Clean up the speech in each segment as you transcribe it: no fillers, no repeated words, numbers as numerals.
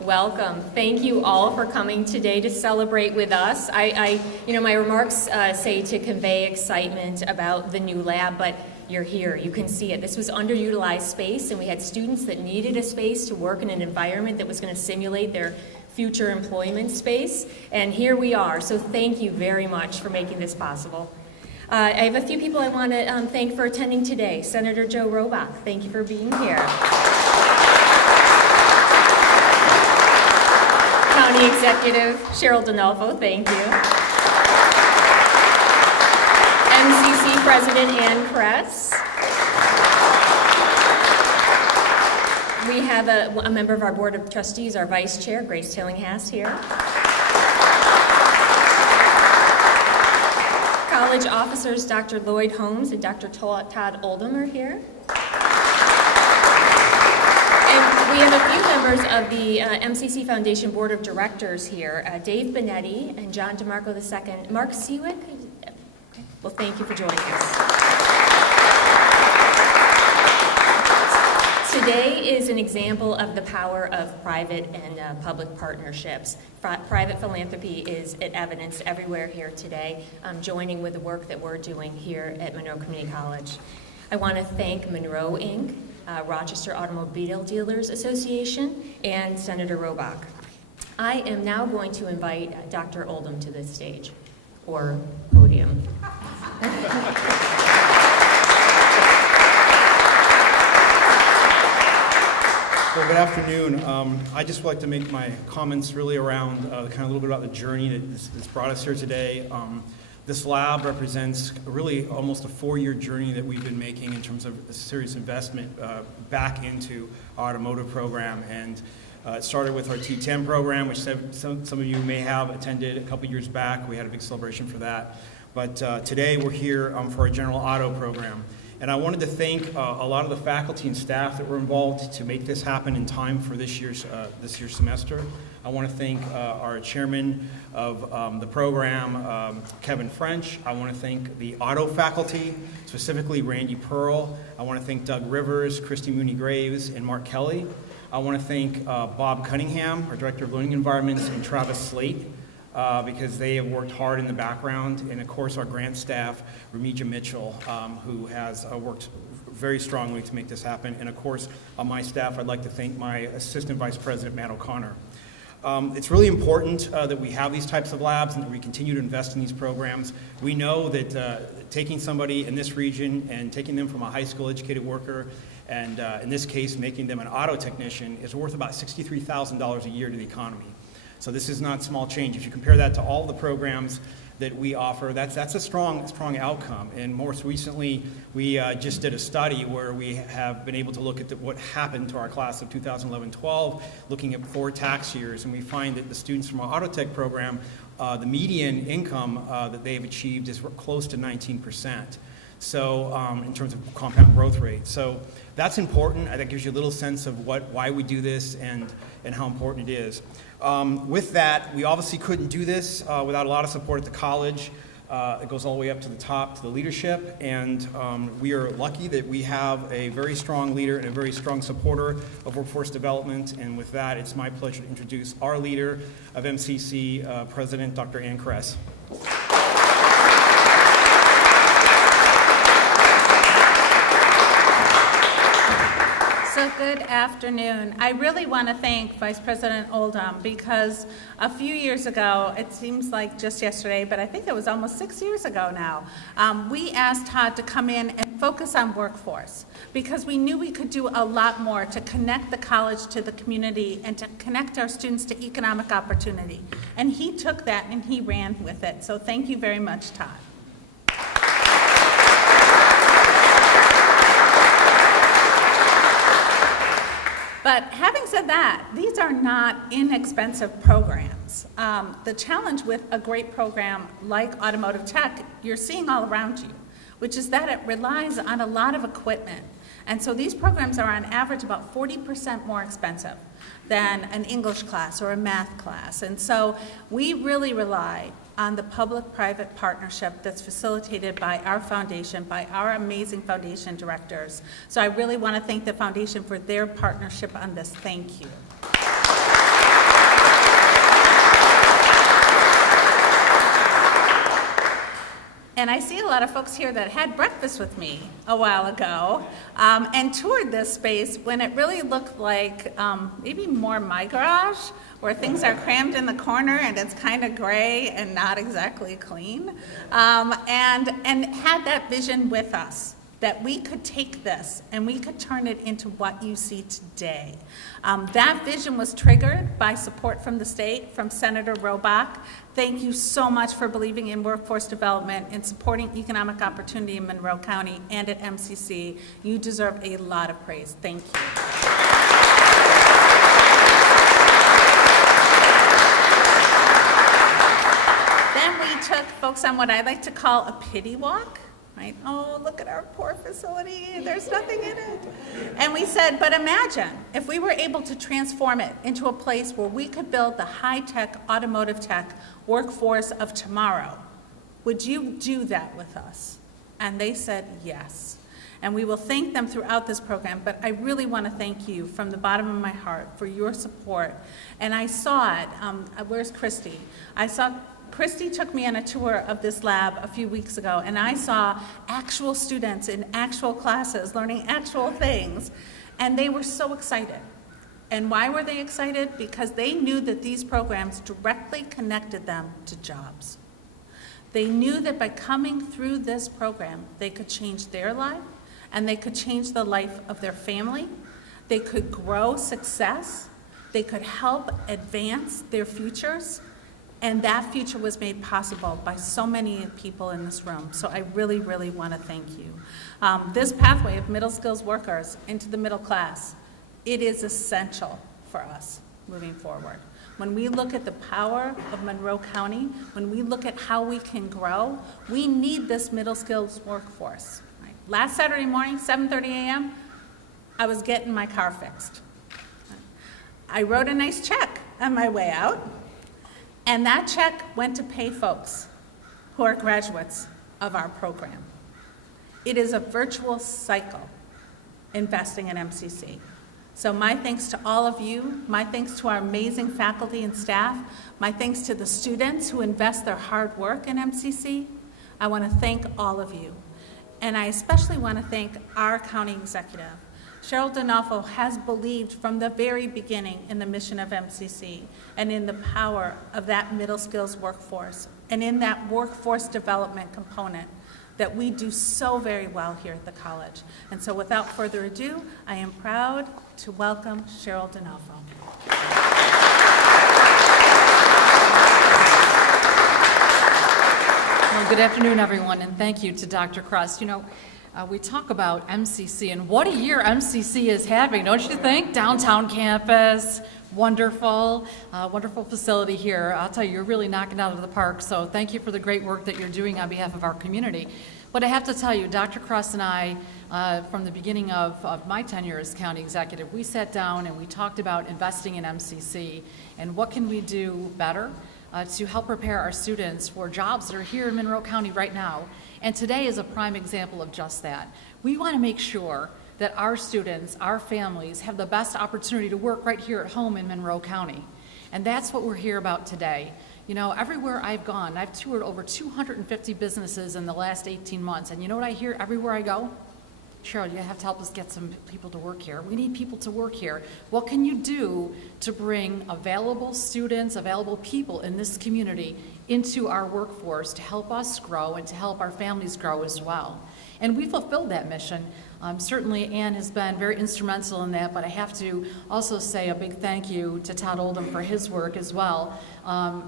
Welcome. Thank you all for coming today to celebrate with us. My remarks say to convey excitement about the new lab, but you're here. You can see it. This was underutilized space, and we had students that needed a space to work in an environment that was going to simulate their future employment space, and here we are. So thank you very much for making this possible. I have a few people I want to thank for attending today. Senator Joe Robach, thank you for being here. County Executive Cheryl Donalfo, thank you. MCC President Ann Kress. We have a member of our Board of Trustees, our Vice Chair, Grace Tillinghast here. College officers Dr. Lloyd Holmes and Dr. Todd Oldham are here. And we have a few members of the MCC Foundation Board of Directors here, Dave Benetti and John DeMarco II. Mark Seawick? Well, thank you for joining us. Today is an example of the power of private and public partnerships. Private philanthropy is evidenced everywhere here today, joining with the work that we're doing here at Monroe Community College. I want to thank Monroe Inc., Rochester Automobile Dealers Association, and Senator Robach. I am now going to invite Dr. Oldham to this stage, or podium. Well, good afternoon. I'd just like to make my comments really around kind of a little bit about the journey that's brought us here today. This lab represents really almost a 4-year journey that we've been making in terms of a serious investment back into our automotive program. And it started with our T10 program, which some of you may have attended a couple years back. We had a big celebration for that. But today we're here for our general auto program. And I wanted to thank a lot of the faculty and staff that were involved to make this happen in time for this year's semester. I want to thank our chairman of the program, Kevin French. I want to thank the auto faculty, specifically Randy Pearl. I want to thank Doug Rivers, Christy Mooney-Graves, and Mark Kelly. I want to thank Bob Cunningham, our Director of Learning Environments, and Travis Slate, because they have worked hard in the background, and of course our grant staff, Remigio Mitchell, who has worked very strongly to make this happen, and of course on my staff I'd like to thank my Assistant Vice President, Matt O'Connor. It's really important that we have these types of labs and that we continue to invest in these programs. We know that taking somebody in this region and taking them from a high school educated worker and in this case making them an auto technician is worth about $63,000 a year to the economy. So this is not small change. If you compare that to all the programs that we offer, that's a strong outcome. And most recently, we just did a study where we have been able to look at what happened to our class of 2011-12, looking at 4 tax years, and we find that the students from our auto tech program, the median income that they've achieved is close to 19%. So in terms of compound growth rate. So that's important. That gives you a little sense of why we do this and how important it is. With that, we obviously couldn't do this without a lot of support at the college. It goes all the way up to the top, to the leadership, and we are lucky that we have a very strong leader and a very strong supporter of workforce development. And with that, it's my pleasure to introduce our leader of MCC, President Dr. Ann Kress. So good afternoon. I really want to thank Vice President Oldham because a few years ago, it seems like just yesterday, but I think it was almost 6 years ago now, we asked Todd to come in and focus on workforce because we knew we could do a lot more to connect the college to the community and to connect our students to economic opportunity. And he took that and he ran with it. So thank you very much, Todd. But having said that, these are not inexpensive programs. The challenge with a great program like Automotive Tech, you're seeing all around you, which is that it relies on a lot of equipment. And so these programs are on average about 40% more expensive than an English class or a math class. And so we really rely on the public-private partnership that's facilitated by our foundation, by our amazing foundation directors. So I really want to thank the foundation for their partnership on this. Thank you. And I see a lot of folks here that had breakfast with me a while ago and toured this space when it really looked like maybe more my garage, where things are crammed in the corner and it's kind of gray and not exactly clean, and had that vision with us, that we could take this and we could turn it into what you see today. That vision was triggered by support from the state, from Senator Robach. Thank you so much for believing in workforce development and supporting economic opportunity in Monroe County and at MCC. You deserve a lot of praise. Thank you. Then we took folks on what I like to call a pity walk. Right? Oh, look at our poor facility. There's nothing in it. And we said, but imagine if we were able to transform it into a place where we could build the high-tech, automotive tech workforce of tomorrow. Would you do that with us? And they said yes. And we will thank them throughout this program, but I really want to thank you from the bottom of my heart for your support. And I saw it. Where's Christy? Christy took me on a tour of this lab a few weeks ago, and I saw actual students in actual classes learning actual things, and they were so excited. And why were they excited? Because they knew that these programs directly connected them to jobs. They knew that by coming through this program, they could change their life, and they could change the life of their family. They could grow success. They could help advance their futures. And that future was made possible by so many people in this room. So I really, really want to thank you. This pathway of middle skills workers into the middle class, it is essential for us moving forward. When we look at the power of Monroe County, when we look at how we can grow, we need this middle skills workforce. Right? Last Saturday morning, 7:30 a.m., I was getting my car fixed. I wrote a nice check on my way out. And that check went to pay folks who are graduates of our program. It is a virtuous cycle investing in MCC. So my thanks to all of you, my thanks to our amazing faculty and staff, my thanks to the students who invest their hard work in MCC. I want to thank all of you. And I especially want to thank our county executive. Cheryl D'Onofrio has believed from the very beginning in the mission of MCC and in the power of that middle skills workforce and in that workforce development component that we do so very well here at the college. And so without further ado, I am proud to welcome Cheryl D'Onofrio. Well, good afternoon, everyone, and thank you to Dr. Kress. You know, we talk about MCC, and what a year MCC is having, don't you think? Downtown campus, wonderful, wonderful facility here. I'll tell you, you're really knocking it out of the park, so thank you for the great work that you're doing on behalf of our community. But I have to tell you, Dr. Kress and I, from the beginning of my tenure as county executive, we sat down and we talked about investing in MCC and what can we do better to help prepare our students for jobs that are here in Monroe County right now. And today is a prime example of just that. We want to make sure that our students, our families, have the best opportunity to work right here at home in Monroe County. And that's what we're here about today. You know, everywhere I've gone, I've toured over 250 businesses in the last 18 months. And you know what I hear everywhere I go? Cheryl, you have to help us get some people to work here. We need people to work here. What can you do to bring available students, available people in this community into our workforce to help us grow and to help our families grow as well? And we fulfilled that mission. Certainly Ann has been very instrumental in that, but I have to also say a big thank you to Todd Oldham for his work as well.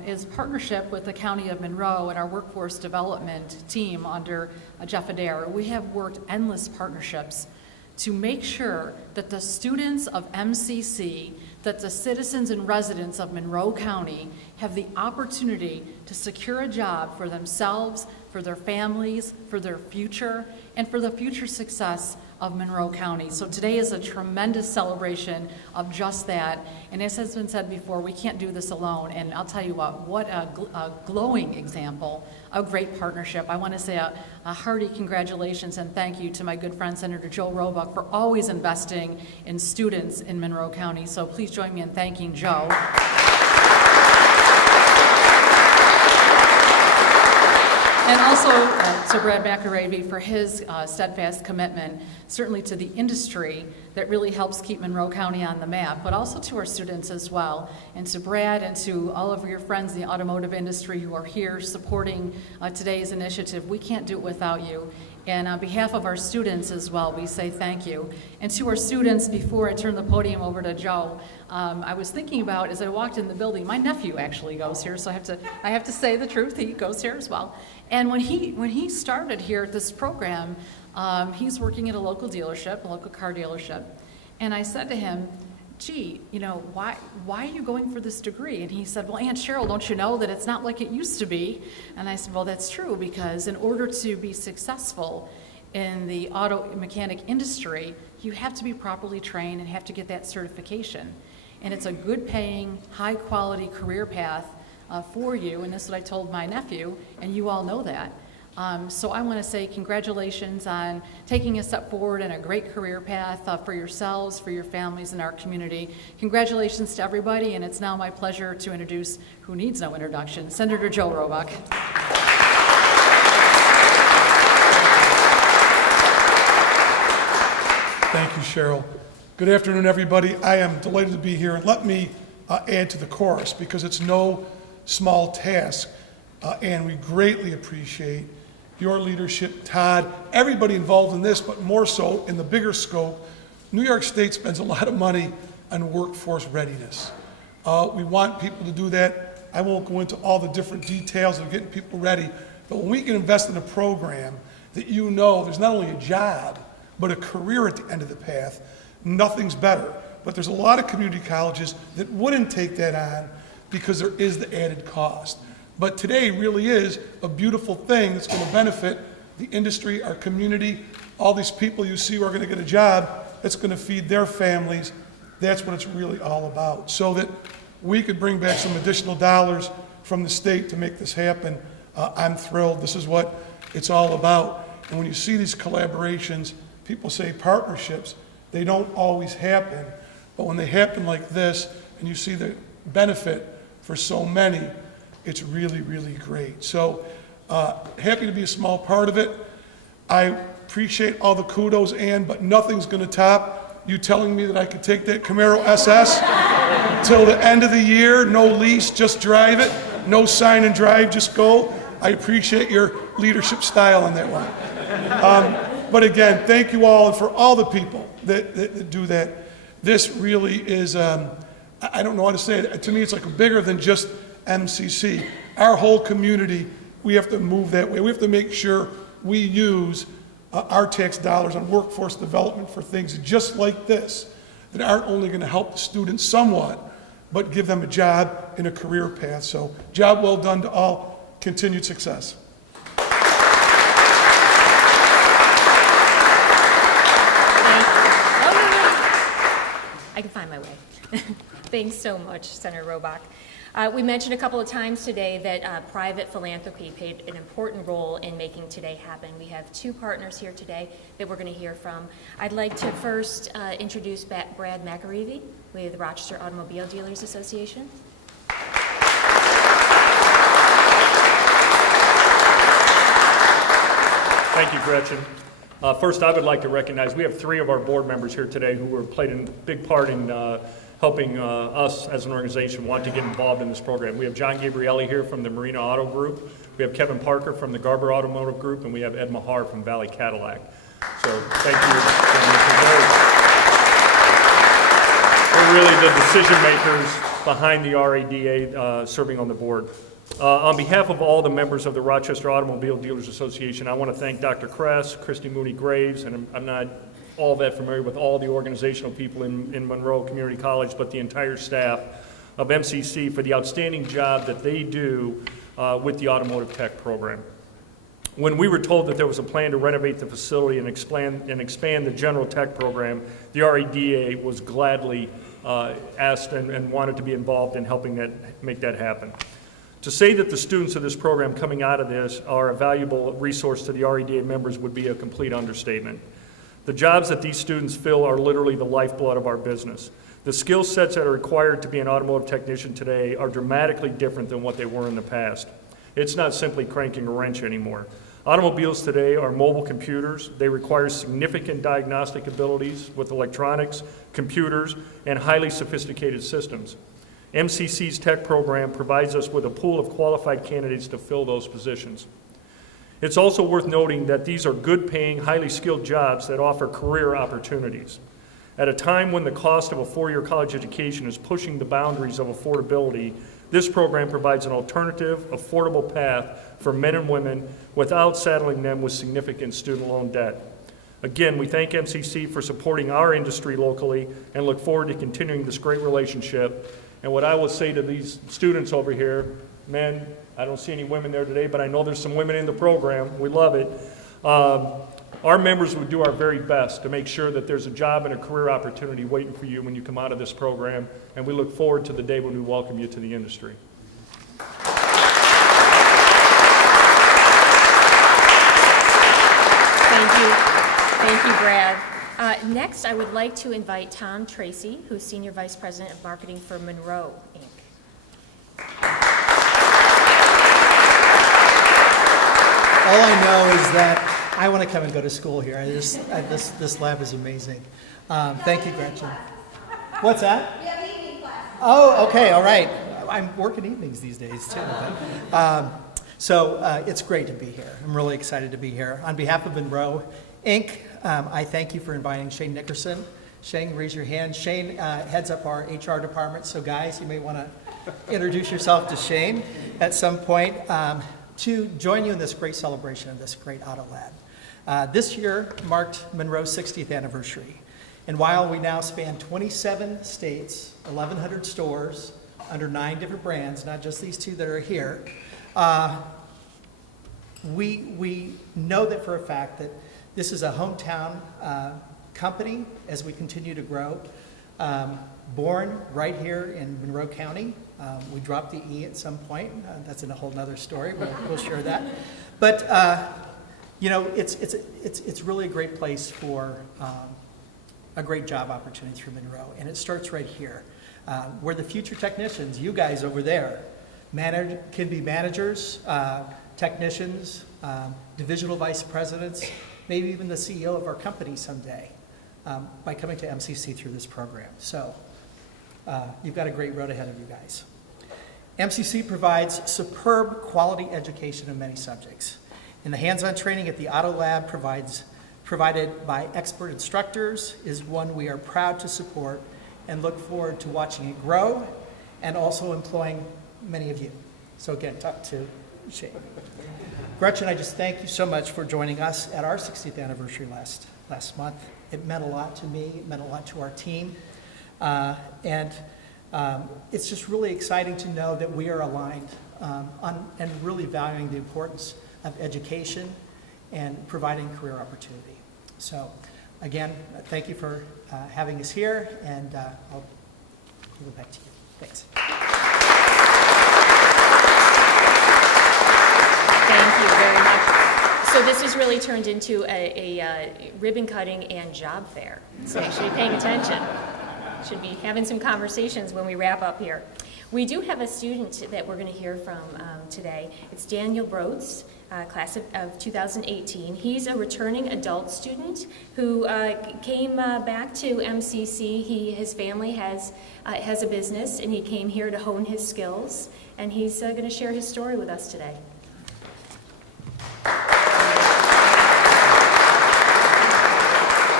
His partnership with the County of Monroe and our workforce development team under Jeff Adair, we have worked endless partnerships to make sure that the students of MCC, that the citizens and residents of Monroe County have the opportunity to secure a job for themselves, for their families, for their future, and for the future success of Monroe County. So today is a tremendous celebration of just that. And as has been said before, we can't do this alone. And I'll tell you what a glowing example of great partnership. I want to say a hearty congratulations and thank you to my good friend Senator Joe Robach for always investing in students in Monroe County. So please join me in thanking Joe. And also to Brad McAravey for his steadfast commitment, certainly to the industry that really helps keep Monroe County on the map, but also to our students as well. And to Brad and to all of your friends in the automotive industry who are here supporting today's initiative. We can't do it without you. And on behalf of our students as well, we say thank you. And to our students, before I turn the podium over to Joe, I was thinking about, as I walked in the building, my nephew actually goes here, so I have to say the truth, he goes here as well. And when he started here at this program, he's working at a local dealership, a local car dealership. And I said to him, gee, why are you going for this degree? And he said, well, Aunt Cheryl, don't you know that it's not like it used to be? And I said, well, that's true, because in order to be successful in the auto mechanic industry, you have to be properly trained and have to get that certification. And it's a good paying, high quality career path for you, and this is what I told my nephew, and you all know that. So I want to say congratulations on taking a step forward in a great career path for yourselves, for your families, and our community. Congratulations to everybody, and it's now my pleasure to introduce, who needs no introduction, Senator Joe Robach. Thank you, Cheryl. Good afternoon, everybody. I am delighted to be here, and let me add to the chorus, because it's no small task, and we greatly appreciate your leadership, Todd, everybody involved in this, but more so in the bigger scope. New York State spends a lot of money on workforce readiness. We want people to do that. I won't go into all the different details of getting people ready, but when we can invest in a program that there's not only a job, but a career at the end of the path, nothing's better. But there's a lot of community colleges that wouldn't take that on because there is the added cost. But today really is a beautiful thing that's going to benefit the industry, our community, all these people you see who are going to get a job that's going to feed their families. That's what it's really all about. So that we could bring back some additional dollars from the state to make this happen, I'm thrilled. This is what it's all about. And when you see these collaborations, people say partnerships, they don't always happen. But when they happen like this, and you see the benefit for so many, it's really, really great. So happy to be a small part of it. I appreciate all the kudos, Ann, but nothing's going to top you telling me that I could take that Camaro SS till the end of the year, no lease, just drive it, no sign and drive, just go. I appreciate your leadership style on that one. But again, thank you all, and for all the people that do that. This really is, I don't know how to say it. To me, it's like bigger than just MCC. Our whole community, we have to move that way. We have to make sure we use our tax dollars on workforce development for things just like this that aren't only going to help the students somewhat, but give them a job and a career path. So, job well done to all. Continued success. I can find my way. Thanks so much, Senator Robach. We mentioned a couple of times today that private philanthropy played an important role in making today happen. We have two partners here today that we're going to hear from. I'd like to first introduce Brad McAravey with the Rochester Automobile Dealers Association. Thank you, Gretchen. First, I would like to recognize we have three of our board members here today who have played a big part in helping us as an organization want to get involved in this program. We have John Gabrielli here from the Marina Auto Group. We have Kevin Parker from the Garber Automotive Group, and we have Ed Mahar from Valley Cadillac. So thank you. They're really the decision makers behind the RADA serving on the board. On behalf of all the members of the Rochester Automobile Dealers Association, I want to thank Dr. Kress, Christy Mooney-Graves, and I'm not all that familiar with all the organizational people in Monroe Community College, but the entire staff of MCC for the outstanding job that they do with the Automotive Tech program. When we were told that there was a plan to renovate the facility and expand the General Tech program, the RADA was gladly asked and wanted to be involved in helping make that happen. To say that the students of this program coming out of this are a valuable resource to the RADA members would be a complete understatement. The jobs that these students fill are literally the lifeblood of our business. The skill sets that are required to be an automotive technician today are dramatically different than what they were in the past. It's not simply cranking a wrench anymore. Automobiles today are mobile computers. They require significant diagnostic abilities with electronics, computers, and highly sophisticated systems. MCC's tech program provides us with a pool of qualified candidates to fill those positions. It's also worth noting that these are good-paying, highly skilled jobs that offer career opportunities. At a time when the cost of a four-year college education is pushing the boundaries of affordability, this program provides an alternative, affordable path for men and women without saddling them with significant student loan debt. Again, we thank MCC for supporting our industry locally and look forward to continuing this great relationship. And what I will say to these students over here, men, I don't see any women there today, but I know there's some women in the program. We love it. Our members would do our very best to make sure that there's a job and a career opportunity waiting for you when you come out of this program, and we look forward to the day when we welcome you to the industry. Thank you, Brad. Next, I would like to invite Tom Tracy, who's Senior Vice President of Marketing for Monroe, Inc. All I know is that I want to come and go to school here. This lab is amazing. Thank you, Gretchen. What's that? We have evening class. Oh, okay, all right. I'm working evenings these days, too. So it's great to be here. I'm really excited to be here. On behalf of Monroe, Inc., I thank you for inviting Shane Nickerson. Shane, raise your hand. Shane heads up our HR department, so guys, you may want to introduce yourself to Shane at some point. To join you in this great celebration of this great auto lab. This year marked Monroe's 60th anniversary. And while we now span 27 states, 1,100 stores, under 9 different brands, not just these 2 that are here, we know that for a fact that this is a hometown company as we continue to grow. Born right here in Monroe County. We dropped the E at some point. That's in a whole nother story, but we'll share that. But you know, it's really a great place for a great job opportunity through Monroe, and it starts right here. We're the future technicians. You guys over there can be managers, technicians, divisional vice presidents, maybe even the CEO of our company someday by coming to MCC through this program. So. You've got a great road ahead of you guys. MCC provides superb quality education in many subjects. And the hands-on training at the Auto Lab provided by expert instructors is one we are proud to support and look forward to watching it grow and also employing many of you. So again, talk to Shane. Gretchen, I just thank you so much for joining us at our 60th anniversary last month. It meant a lot to me, it meant a lot to our team. And it's just really exciting to know that we are aligned on and really valuing the importance of education and providing career opportunity. So again, thank you for having us here, and I'll give it back to you. Thanks. Thank you very much. So this has really turned into a ribbon cutting and job fair. So you should be paying attention. Should be having some conversations when we wrap up here. We do have a student that we're going to hear from today. It's Daniel Broads, class of 2018. He's a returning adult student who came back to MCC. His family has a business, and he came here to hone his skills, and he's going to share his story with us today. Good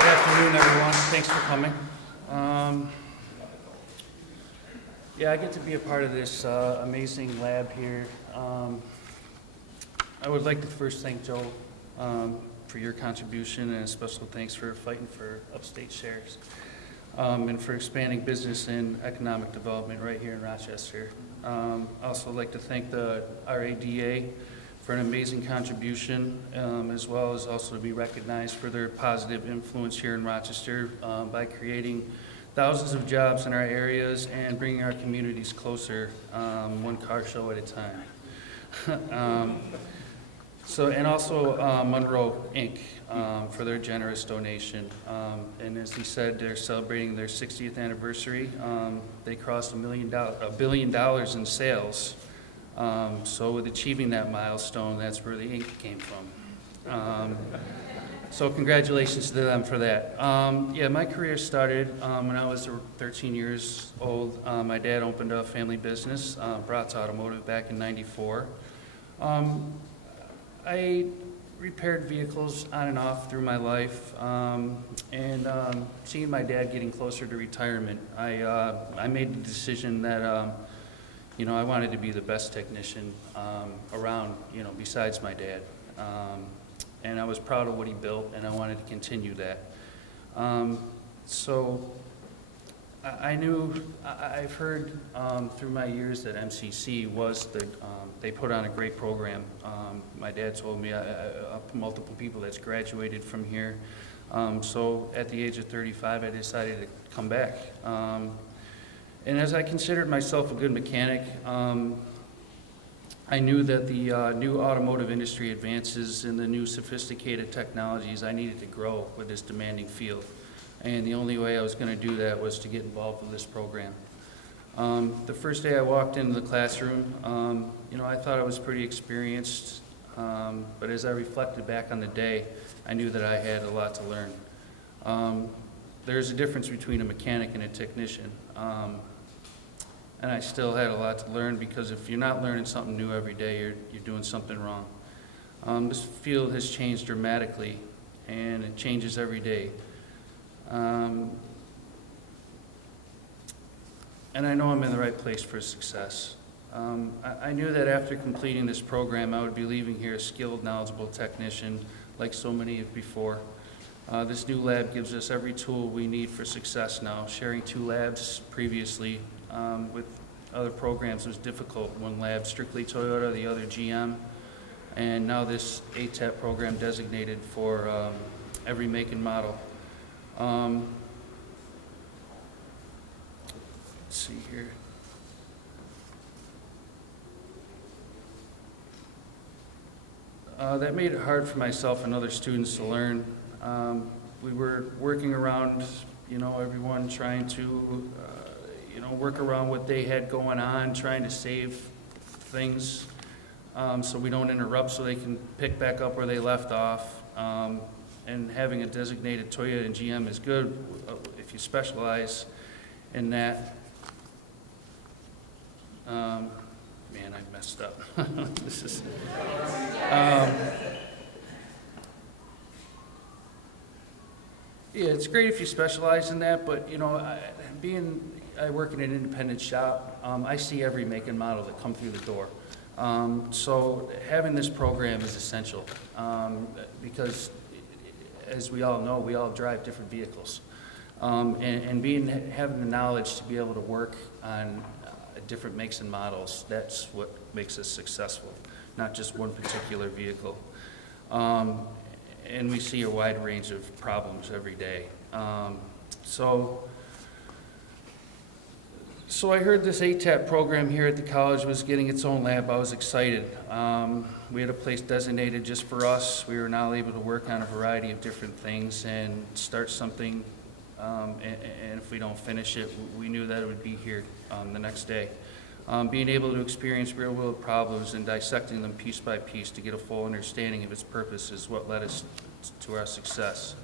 afternoon, everyone. Thanks for coming. Yeah, I get to be a part of this amazing lab here. I would like to first thank Joe for your contribution, and a special thanks for fighting for upstate shares and for expanding business and economic development right here in Rochester. I also like to thank our ADA for an amazing contribution, as well as also to be recognized for their positive influence here in Rochester by creating thousands of jobs in our areas and bringing our communities closer, one car show at a time. And also Monroe, Inc., for their generous donation. And as he said, they're celebrating their 60th anniversary. They crossed $1 billion in sales So with achieving that milestone, that's where the ink came from. So congratulations to them for that. Yeah, my career started when I was 13 years old. My dad opened a family business, Kress Automotive, back in '94. I repaired vehicles on and off through my life, and seeing my dad getting closer to retirement, I made the decision that you know, I wanted to be the best technician around, you know, besides my dad. And I was proud of what he built, and I wanted to continue that. So I knew, I've heard through my years that MCC was they put on a great program. My dad told me multiple people that's graduated from here. So at the age of 35, I decided to come back. And as I considered myself a good mechanic, I knew that the new automotive industry advances and the new sophisticated technologies, I needed to grow with this demanding field. And the only way I was going to do that was to get involved with this program. The first day I walked into the classroom, you know, I thought I was pretty experienced, but as I reflected back on the day, I knew that I had a lot to learn. There's a difference between a mechanic and a technician. And I still had a lot to learn, because if you're not learning something new every day, you're doing something wrong. This field has changed dramatically, and it changes every day. And I know I'm in the right place for success. I knew that after completing this program, I would be leaving here a skilled, knowledgeable technician, like so many before. This new lab gives us every tool we need for success now. Sharing 2 labs previously with other programs was difficult. One lab strictly Toyota, the other GM, and now this ATAP program designated for every make and model. Let's see here. That made it hard for myself and other students to learn. We were working around, you know, everyone trying to, you know, work around what they had going on, trying to save things so we don't interrupt, so they can pick back up where they left off. And having a designated Toyota and GM is good if you specialize in that. Man, I messed up. This is. Yeah, it's great if you specialize in that, but you know, I work in an independent shop. I see every make and model that come through the door. So having this program is essential because, as we all know, we all drive different vehicles, and having the knowledge to be able to work on different makes and models, that's what makes us successful, not just one particular vehicle. And we see a wide range of problems every day. So I heard this ATAP program here at the college was getting its own lab. I was excited. We had a place designated just for us. We were now able to work on a variety of different things and start something, and if we don't finish it, we knew that it would be here the next day. Being able to experience real-world problems and dissecting them piece by piece to get a full understanding of its purpose is what led us to our success.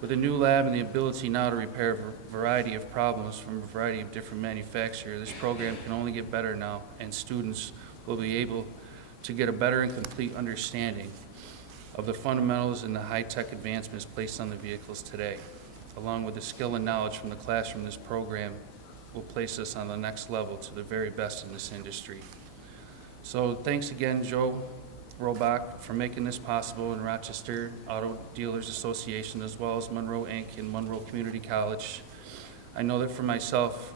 With a new lab and the ability now to repair a variety of problems from a variety of different manufacturers, this program can only get better now, and students will be able to get a better and complete understanding of the fundamentals and the high-tech advancements placed on the vehicles today. Along with the skill and knowledge from the classroom, this program will place us on the next level to the very best in this industry. So thanks again, Joe Robach, for making this possible, in Rochester Auto Dealers Association, as well as Monroe Inc. and Monroe Community College. I know that for myself,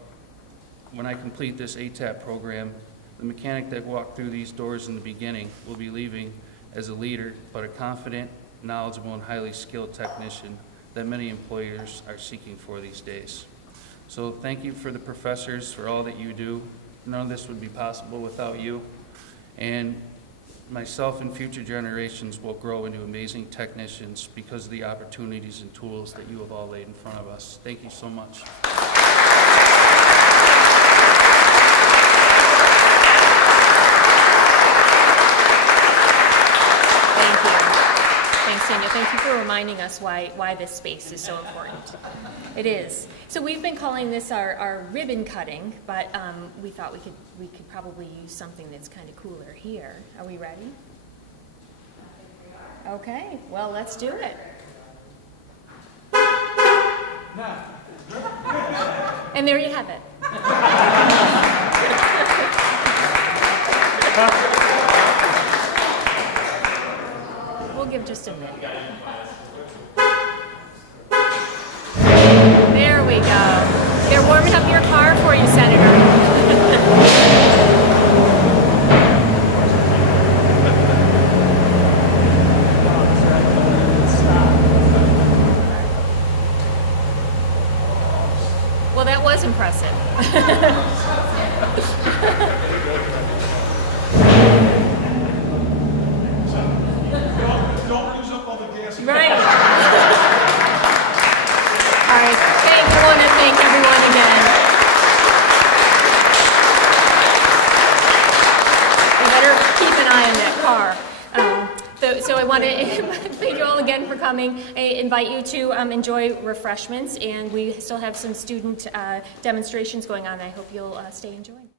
when I complete this ATAP program, the mechanic that walked through these doors in the beginning will be leaving as a leader, but a confident, knowledgeable, and highly skilled technician that many employers are seeking for these days. So thank you for the professors for all that you do. None of this would be possible without you. And myself and future generations will grow into amazing technicians because of the opportunities and tools that you have all laid in front of us. Thank you so much. Thank you for reminding us why this space is so important. It is. So we've been calling this our ribbon cutting, but we thought we could probably use something that's kind of cooler here. Are we ready? Okay, well, let's do it. And there you have it. We'll give just a minute. There we go. They're warming up your car for you, Senator. Well, that was impressive. Don't use up all the gas. Right. All right. I want to thank everyone again. You better keep an eye on that car. So I want to thank you all again for coming. I invite you to enjoy refreshments, and we still have some student demonstrations going on. I hope you'll stay and join.